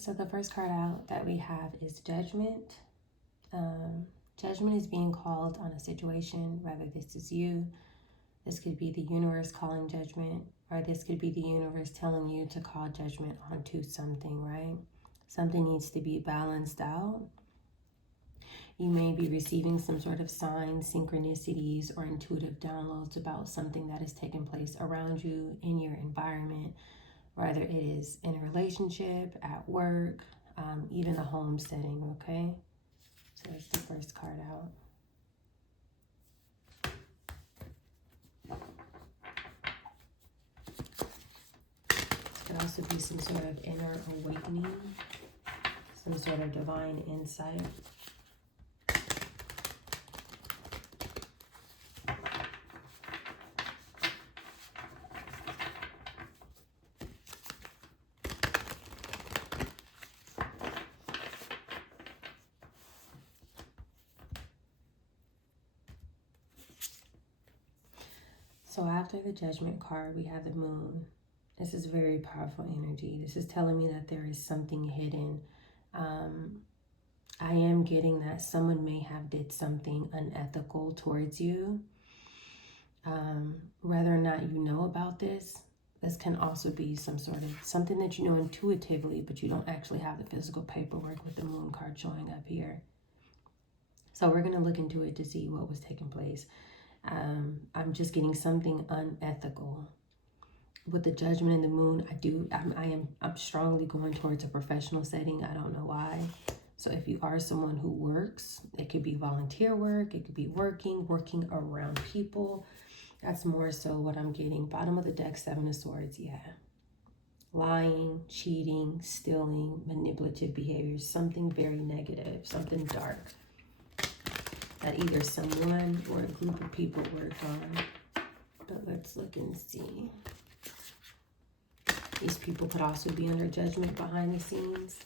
So the first card out that we have is judgment. Judgment is being called on a situation, whether this is you. This could be the universe calling judgment, or this could be the universe telling you to call judgment onto something, right? Something needs to be balanced out. You may be receiving some sort of signs, synchronicities, or intuitive downloads about something that has taken place around you in your environment, whether it is in a relationship, at work, even a home setting, okay? So that's the first card out. It could also be some sort of inner awakening, some sort of divine insight. So after the judgment card, we have the moon. This is very powerful energy. This is telling me that there is something hidden. I am getting that someone may have did something unethical towards you. Whether or not you know about this can also be some sort of something that you know intuitively, but you don't actually have the physical paperwork with the moon card showing up here. So we're going to look into it to see what was taking place. I'm just getting something unethical. With the judgment and the moon, I'm strongly going towards a professional setting. I don't know why. So if you are someone who works, it could be volunteer work, it could be working around people. That's more so what I'm getting. Bottom of the deck, 7 of Swords, yeah. Lying, cheating, stealing, manipulative behaviors, something very negative, something dark that either someone or a group of people worked on. But let's look and see. These people could also be under judgment behind the scenes.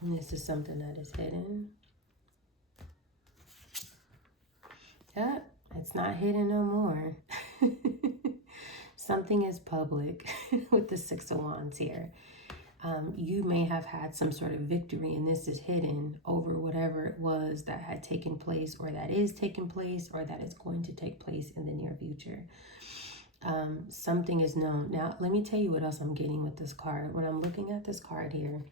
And this is something that is hidden. Yeah, it's not hidden no more. Something is public with the 6 of Wands here. You may have had some sort of victory, and this is hidden over whatever it was that had taken place, or that is taking place, or that is going to take place in the near future. Something is known. Now, let me tell you what else I'm getting with this card. When I'm looking at this card here,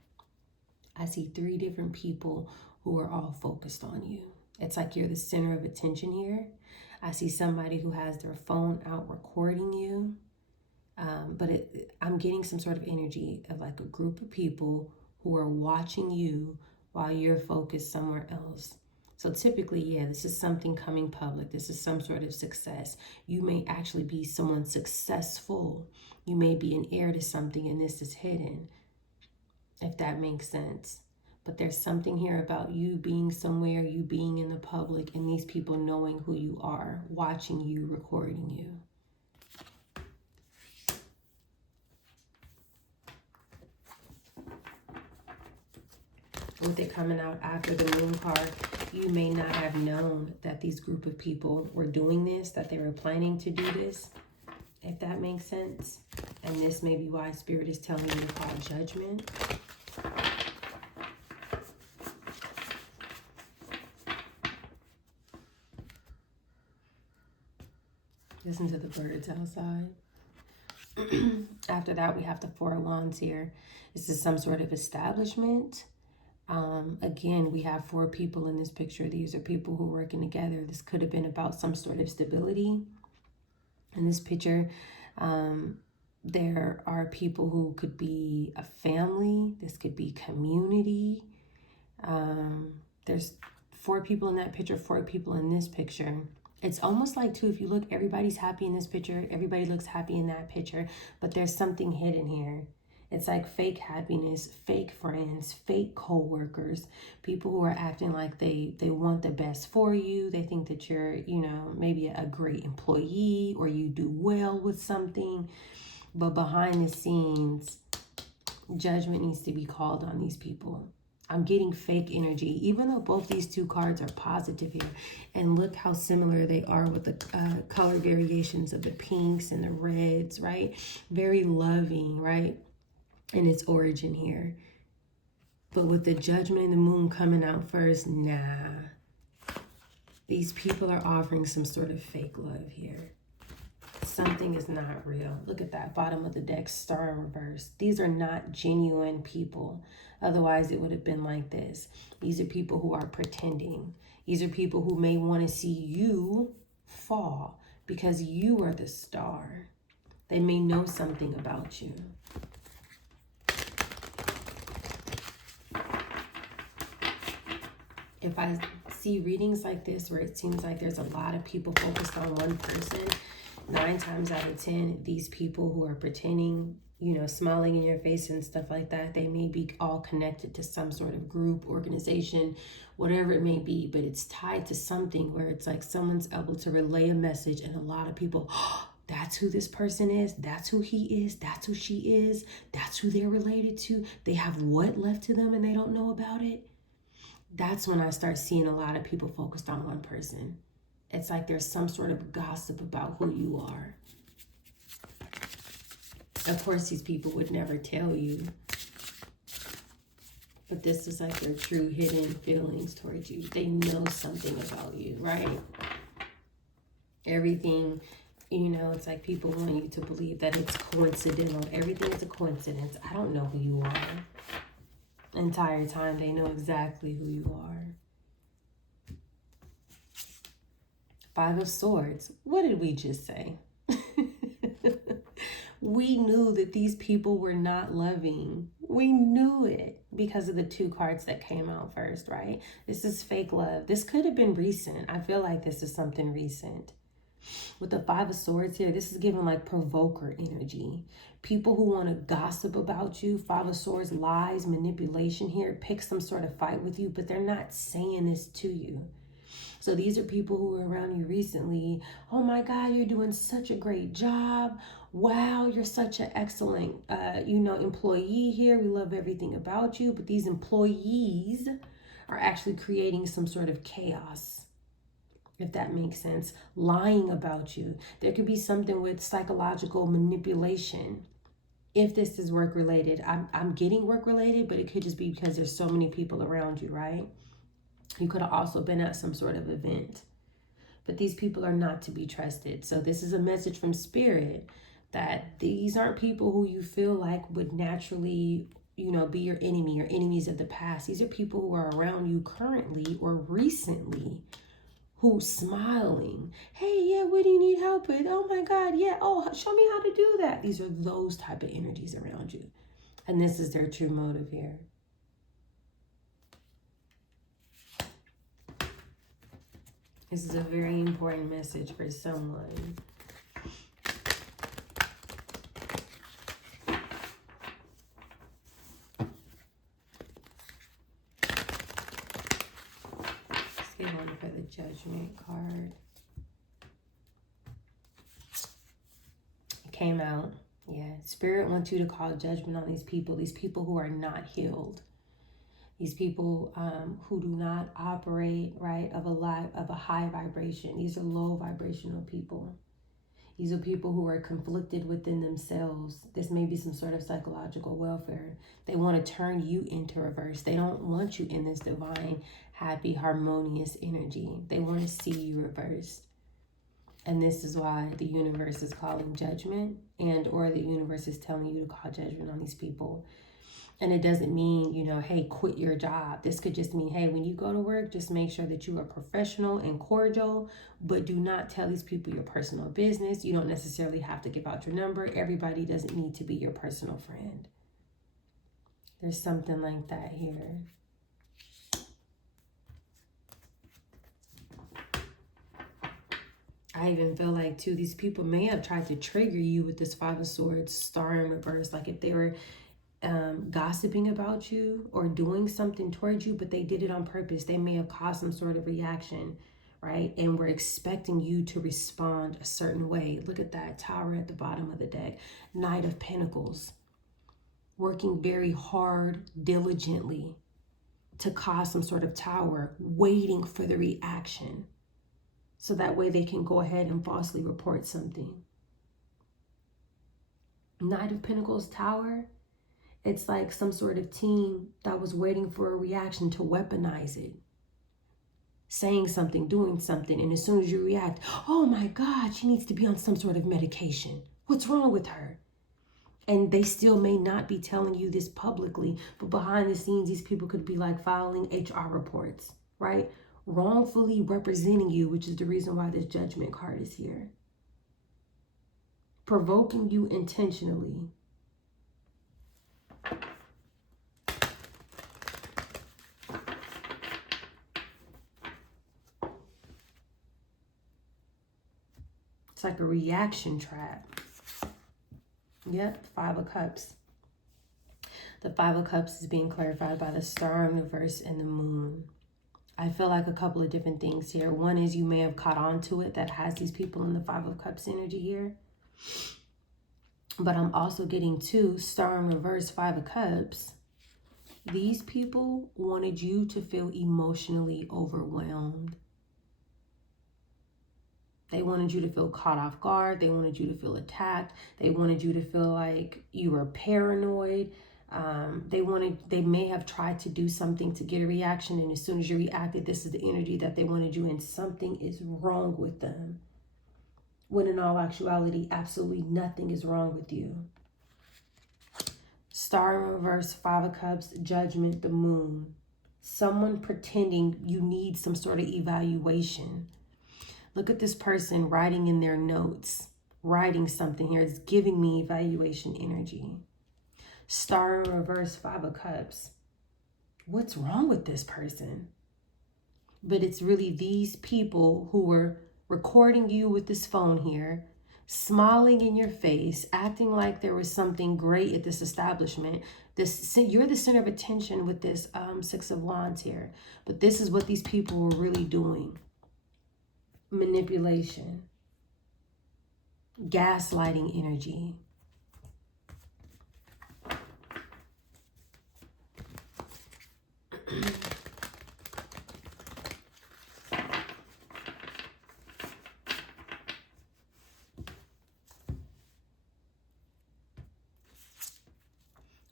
I see 3 different people who are all focused on you. It's like you're the center of attention here. I see somebody who has their phone out recording you. But I'm getting some sort of energy of like a group of people who are watching you while you're focused somewhere else. So typically, yeah, this is something coming public. This is some sort of success. You may actually be someone successful. You may be an heir to something, and this is hidden, if that makes sense. But there's something here about you being somewhere, you being in the public, and these people knowing who you are, watching you, recording you. With it coming out after the moon card, you may not have known that these group of people were doing this, that they were planning to do this, if that makes sense. And this may be why Spirit is telling you to call judgment. Listen to the birds outside. After that, we have the 4 of Wands here. This is some sort of establishment. Again, we have 4 people in this picture. These are people who are working together. This could have been about some sort of stability. In this picture, there are people who could be a family. This could be community. There's 4 people in that picture, 4 people in this picture. It's almost like, too, if you look, everybody's happy in this picture. Everybody looks happy in that picture. But there's something hidden here. It's like fake happiness, fake friends, fake co-workers, people who are acting like they want the best for you. They think that you're, maybe a great employee, or you do well with something. But behind the scenes, judgment needs to be called on these people. I'm getting fake energy, even though both these two cards are positive here. And look how similar they are with the color variations of the pinks and the reds, right? Very loving, right? In its origin here. But with the Judgment and the Moon coming out first, nah. These people are offering some sort of fake love here. Something is not real. Look at that bottom of the deck, Star in reverse. These are not genuine people. Otherwise, it would have been like this. These are people who are pretending. These are people who may want to see you fall because you are the star. They may know something about you. If I see readings like this where it seems like there's a lot of people focused on one person, 9 times out of 10, these people who are pretending, you know, smiling in your face and stuff like that, they may be all connected to some sort of group, organization, whatever it may be, but it's tied to something where it's like someone's able to relay a message and a lot of people, oh, that's who this person is, that's who he is, that's who she is, that's who they're related to. They have what left to them and they don't know about it? That's when I start seeing a lot of people focused on one person. It's like there's some sort of gossip about who you are. Of course, these people would never tell you. But this is like their true hidden feelings towards you. They know something about you, right? Everything, you know, it's like people want you to believe that it's coincidental. Everything is a coincidence. I don't know who you are. Entire time, they know exactly who you are. 5 of Swords. What did we just say? We knew that these people were not loving. We knew it because of the 2 cards that came out first, right? This is fake love. This could have been recent. I feel like this is something recent. With the 5 of Swords here, this is giving like provoker energy. People who want to gossip about you. 5 of Swords, lies, manipulation here. Pick some sort of fight with you, but they're not saying this to you. So these are people who were around you recently. Oh my God, you're doing such a great job. Wow, you're such an excellent, employee here. We love everything about you. But these employees are actually creating some sort of chaos, if that makes sense. Lying about you. There could be something with psychological manipulation. If this is work related, I'm getting work related, but it could just be because there's so many people around you, right? You could have also been at some sort of event. But these people are not to be trusted. So this is a message from Spirit that these aren't people who you feel like would naturally, be your enemy or enemies of the past. These are people who are around you currently or recently who's smiling. Hey, yeah, what do you need help with? Oh my God, yeah. Oh, show me how to do that. These are those type of energies around you. And this is their true motive here. This is a very important message for someone. Let's get one for the Judgment card. It came out. Yeah, Spirit wants you to call judgment on these people who are not healed. These people who do not operate, right, of a high vibration. These are low vibrational people. These are people who are conflicted within themselves. This may be some sort of psychological welfare. They want to turn you into reverse. They don't want you in this divine, happy, harmonious energy. They want to see you reversed. And this is why the universe is calling judgment, and or the universe is telling you to call judgment on these people. And it doesn't mean, hey, quit your job. This could just mean, hey, when you go to work, just make sure that you are professional and cordial, but do not tell these people your personal business. You don't necessarily have to give out your number. Everybody doesn't need to be your personal friend. There's something like that here. I even feel like, too, these people may have tried to trigger you with this 5 of Swords, Star in reverse. Like if they were gossiping about you or doing something towards you, but they did it on purpose. They may have caused some sort of reaction, right? And we're expecting you to respond a certain way. Look at that Tower at the bottom of the deck. Knight of Pentacles. Working very hard, diligently. to cause some sort of tower, waiting for the reaction. So that way they can go ahead and falsely report something. Knight of Pentacles Tower, it's like some sort of team that was waiting for a reaction to weaponize it. Saying something, doing something, and as soon as you react, oh my God, she needs to be on some sort of medication. What's wrong with her? And they still may not be telling you this publicly, but behind the scenes, these people could be like filing HR reports, right? Wrongfully representing you, which is the reason why this Judgment card is here. Provoking you intentionally. It's like a reaction trap. Yep, Five of Cups. The Five of Cups is being clarified by the Star in reverse and the Moon. I feel like a couple of different things here. One is you may have caught on to it that has these people in the Five of Cups energy here. But I'm also getting two, Star in reverse, Five of Cups. These people wanted you to feel emotionally overwhelmed. They wanted you to feel caught off guard. They wanted you to feel attacked. They wanted you to feel like you were paranoid. They may have tried to do something to get a reaction, and as soon as you reacted, this is the energy that they wanted you in. Something is wrong with them. When in all actuality, absolutely nothing is wrong with you. Star in reverse, Five of Cups, Judgment, the Moon. Someone pretending you need some sort of evaluation. Look at this person writing in their notes, writing something here. It's giving me evaluation energy. Star in reverse, Five of Cups. What's wrong with this person? But it's really these people who were recording you with this phone here, smiling in your face, acting like there was something great at this establishment. You're the center of attention with this Six of Wands here. But this is what these people were really doing. Manipulation. Gaslighting energy.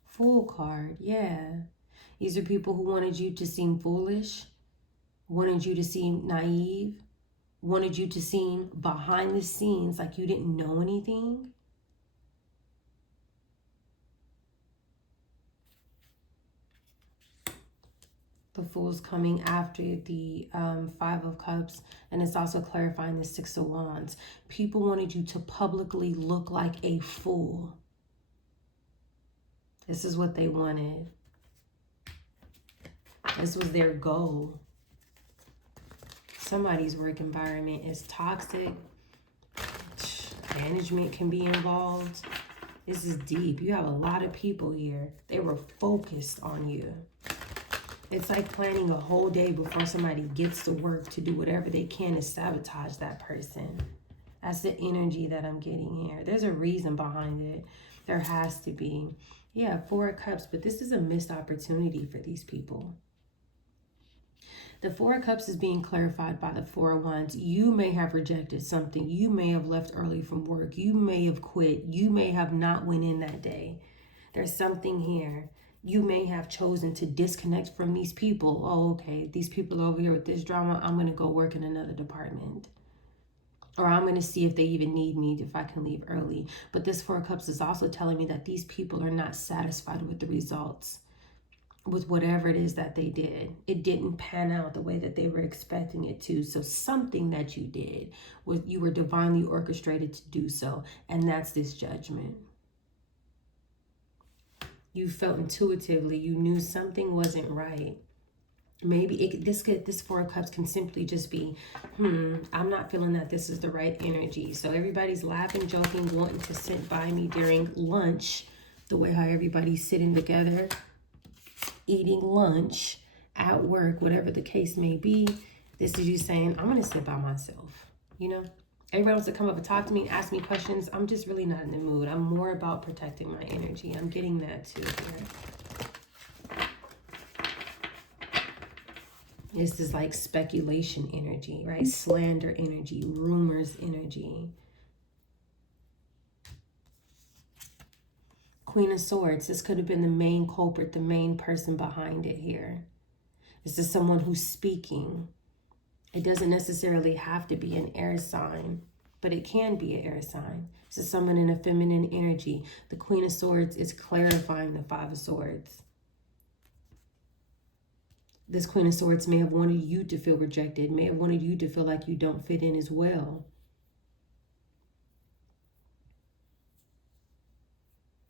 Fool card, yeah. These are people who wanted you to seem foolish, wanted you to seem naive, wanted you to seem behind the scenes like you didn't know anything. The Fool's coming after the Five of Cups, and it's also clarifying the Six of Wands. People wanted you to publicly look like a fool. This is what they wanted. This was their goal. Somebody's work environment is toxic. Management can be involved. This is deep. You have a lot of people here. They were focused on you. It's like planning a whole day before somebody gets to work to do whatever they can to sabotage that person. That's the energy that I'm getting here. There's a reason behind it. There has to be. Yeah, Four of Cups, but this is a missed opportunity for these people. The Four of Cups is being clarified by the Four of Wands. You may have rejected something. You may have left early from work. You may have quit. You may have not went in that day. There's something here. You may have chosen to disconnect from these people. Oh, okay, these people are over here with this drama. I'm going to go work in another department. Or I'm going to see if they even need me, if I can leave early. But this Four of Cups is also telling me that these people are not satisfied with the results, with whatever it is that they did. It didn't pan out the way that they were expecting it to. So something that you did, was you were divinely orchestrated to do so. And that's this Judgment. You felt intuitively, you knew something wasn't right. Maybe this Four of Cups can simply just be, I'm not feeling that this is the right energy. So everybody's laughing, joking, wanting to sit by me during lunch, the way how everybody's sitting together, eating lunch at work, whatever the case may be. This is you saying, I'm going to sit by myself, you know? Everybody wants to come up and talk to me, ask me questions. I'm just really not in the mood. I'm more about protecting my energy. I'm getting that too here. This is like speculation energy, right? Slander energy, rumors energy. Queen of Swords, this could have been the main culprit, the main person behind it here. This is someone who's speaking. It doesn't necessarily have to be an air sign, but it can be an air sign. This is someone in a feminine energy. The Queen of Swords is clarifying the Five of Swords. This Queen of Swords may have wanted you to feel rejected, may have wanted you to feel like you don't fit in as well.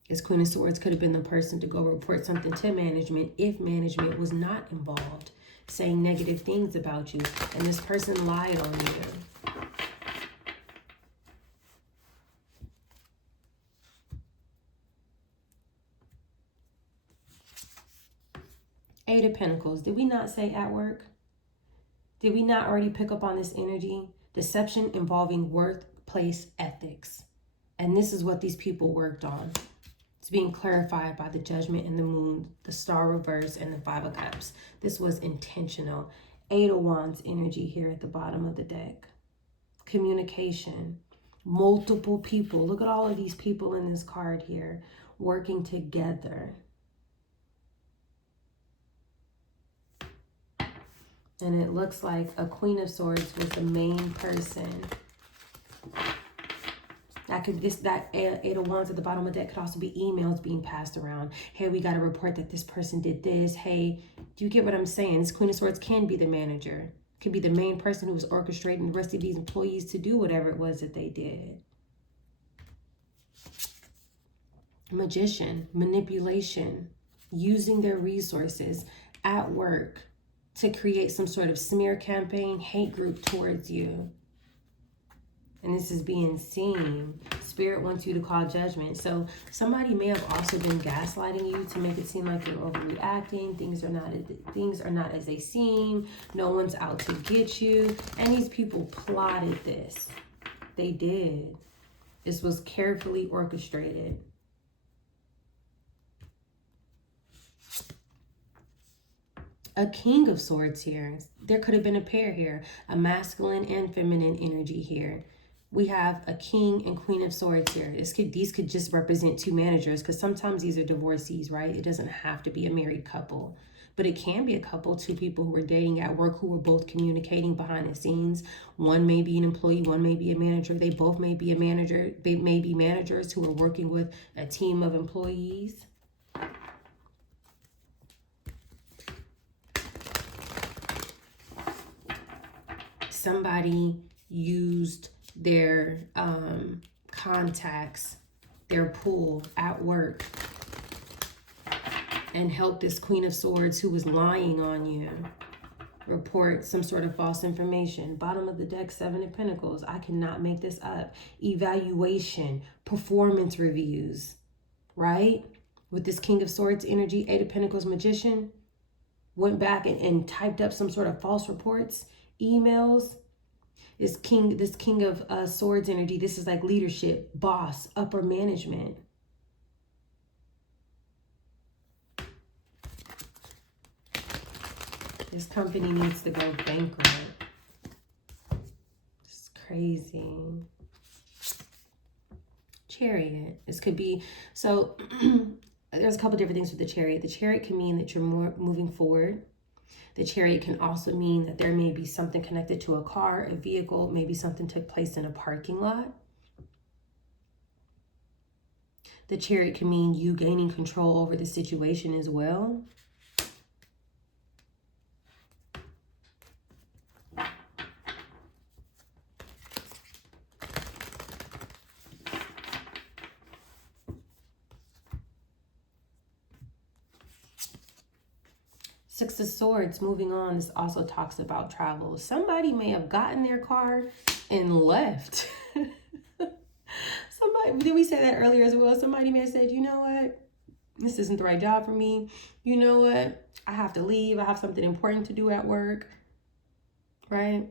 This Queen of Swords could have been the person to go report something to management if management was not involved, saying negative things about you, and this person lied on you. Eight of Pentacles. Did we not say at work? Did we not already pick up on this energy? Deception involving workplace ethics. And this is what these people worked on. It's being clarified by the Judgment and the Moon, the Star reverse, and the Five of Cups. This was intentional. Eight of Wands energy here at the bottom of the deck. Communication. Multiple people. Look at all of these people in this card here working together. And it looks like a Queen of Swords was the main person. That Eight of Wands at the bottom of that could also be emails being passed around. Hey, we got to report that this person did this. Hey, do you get what I'm saying? This Queen of Swords can be the manager. Could be the main person who was orchestrating the rest of these employees to do whatever it was that they did. Magician, manipulation, using their resources at work to create some sort of smear campaign, hate group towards you. And this is being seen. Spirit wants you to call judgment. So somebody may have also been gaslighting you to make it seem like you're overreacting. Things are not as they seem. No one's out to get you. And these people plotted this. They did. This was carefully orchestrated. A King of Swords here. There could have been a pair here. A masculine and feminine energy here. We have a King and Queen of Swords here. These could just represent two managers, because sometimes these are divorcees, right? It doesn't have to be a married couple, but it can be a couple, two people who are dating at work who are both communicating behind the scenes. One may be an employee, one may be a manager. They both may be a manager. They may be managers who are working with a team of employees. Somebody used their contacts, their pull at work, and helped this Queen of Swords who was lying on you report some sort of false information. Bottom of the deck, Seven of Pentacles. I cannot make this up. Evaluation, performance reviews, right? With this King of Swords energy, Eight of Pentacles magician went back and typed up some sort of false reports, emails. This King of Swords energy, this is like leadership, boss, upper management. This company needs to go bankrupt. It's crazy. Chariot. This could be, so there's a couple different things with the Chariot. The Chariot can mean that you're more moving forward. The Chariot can also mean that there may be something connected to a car, a vehicle, maybe something took place in a parking lot. The Chariot can mean you gaining control over the situation as well. Six of Swords, moving on, this also talks about travel. Somebody may have gotten their car and left. Did we say that earlier as well? Somebody may have said, you know what? This isn't the right job for me. You know what? I have to leave. I have something important to do at work. Right?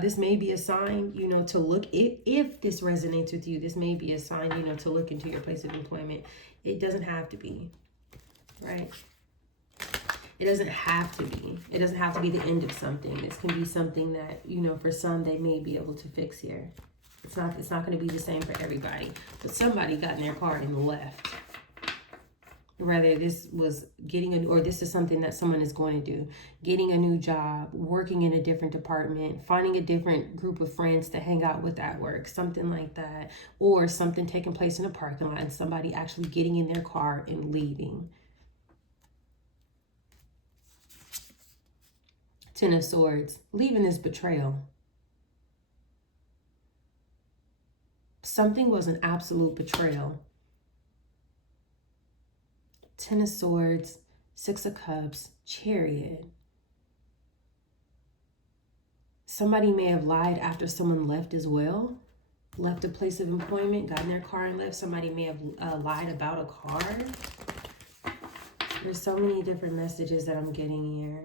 This may be a sign, you know, to look, if this resonates with you, this may be a sign, you know, to look into your place of employment. It doesn't have to be. Right? It doesn't have to be. It doesn't have to be the end of something. This can be something that, you know, for some they may be able to fix here. It's not going to be the same for everybody. But somebody got in their car and left. Whether this was or this is something that someone is going to do. Getting a new job, working in a different department, finding a different group of friends to hang out with at work, something like that. Or something taking place in a parking lot and somebody actually getting in their car and leaving. Ten of Swords, leaving is betrayal. Something was an absolute betrayal. Ten of Swords, Six of Cups, Chariot. Somebody may have lied after someone left as well. Left a place of employment, got in their car and left. Somebody may have lied about a car. There's so many different messages that I'm getting here.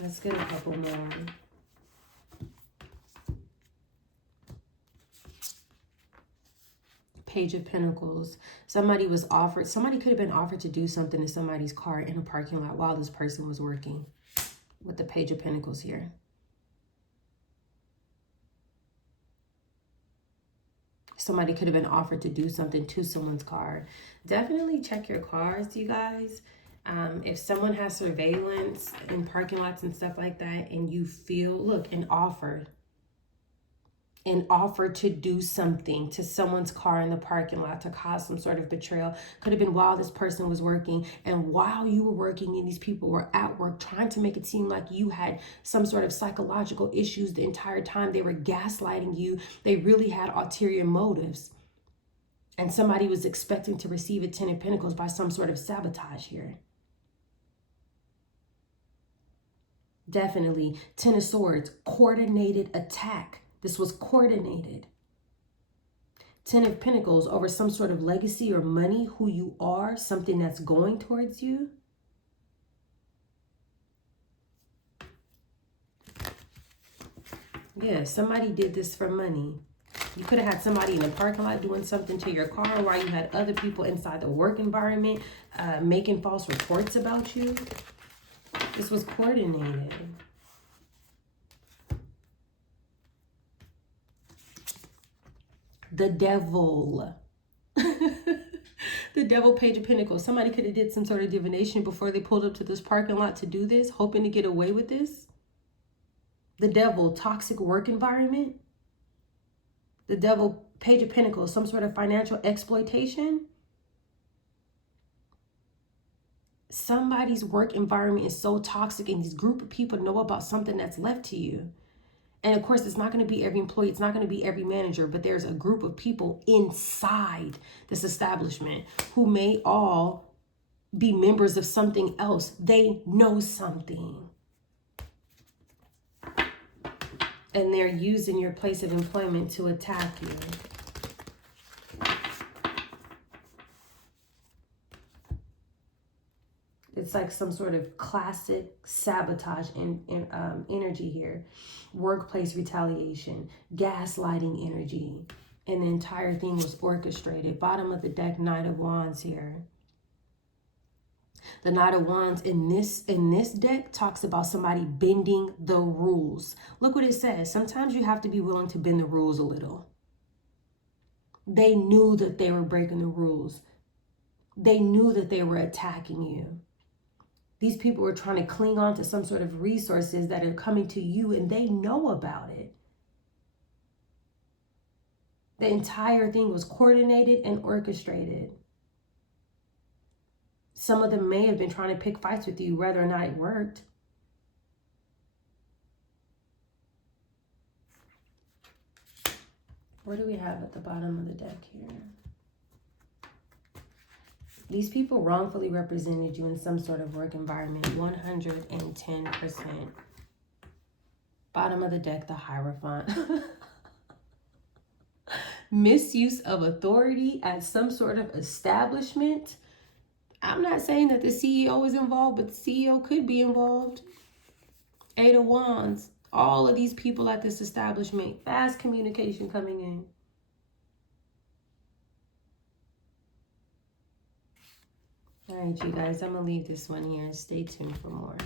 Let's get a couple more. Page of Pentacles. Somebody could have been offered to do something in somebody's car in a parking lot while this person was working. With the Page of Pentacles here. Somebody could have been offered to do something to someone's car. Definitely check your cars, you guys. If someone has surveillance in parking lots and stuff like that, and you feel, look, an offer to do something to someone's car in the parking lot to cause some sort of betrayal. Could have been while this person was working, and while you were working and these people were at work trying to make it seem like you had some sort of psychological issues the entire time. They were gaslighting you. They really had ulterior motives. And somebody was expecting to receive a Ten of Pentacles by some sort of sabotage here. Definitely. Ten of Swords, coordinated attack. This was coordinated. Ten of Pentacles, over some sort of legacy or money, who you are, something that's going towards you. Yeah, somebody did this for money. You could have had somebody in the parking lot doing something to your car while you had other people inside the work environment making false reports about you. This was coordinated. The Devil. The Devil, Page of Pentacles. Somebody could have did some sort of divination before they pulled up to this parking lot to do this, hoping to get away with this. The Devil, toxic work environment. The Devil, Page of Pentacles, some sort of financial exploitation. Somebody's work environment is so toxic and this group of people know about something that's left to you. And of course, it's not going to be every employee. It's not going to be every manager, but there's a group of people inside this establishment who may all be members of something else. They know something. And they're using your place of employment to attack you. It's like some sort of classic sabotage in energy here. Workplace retaliation, gaslighting energy. And the entire thing was orchestrated. Bottom of the deck, Knight of Wands here. The Knight of Wands in this deck talks about somebody bending the rules. Look what it says. Sometimes you have to be willing to bend the rules a little. They knew that they were breaking the rules. They knew that they were attacking you. These people were trying to cling on to some sort of resources that are coming to you, and they know about it. The entire thing was coordinated and orchestrated. Some of them may have been trying to pick fights with you, whether or not it worked. What do we have at the bottom of the deck here? These people wrongfully represented you in some sort of work environment, 110%. Bottom of the deck, the Hierophant. Misuse of authority at some sort of establishment. I'm not saying that the CEO is involved, but the CEO could be involved. Eight of Wands. All of these people at this establishment. Fast communication coming in. All right, you guys, I'm going to leave this one here. Stay tuned for more.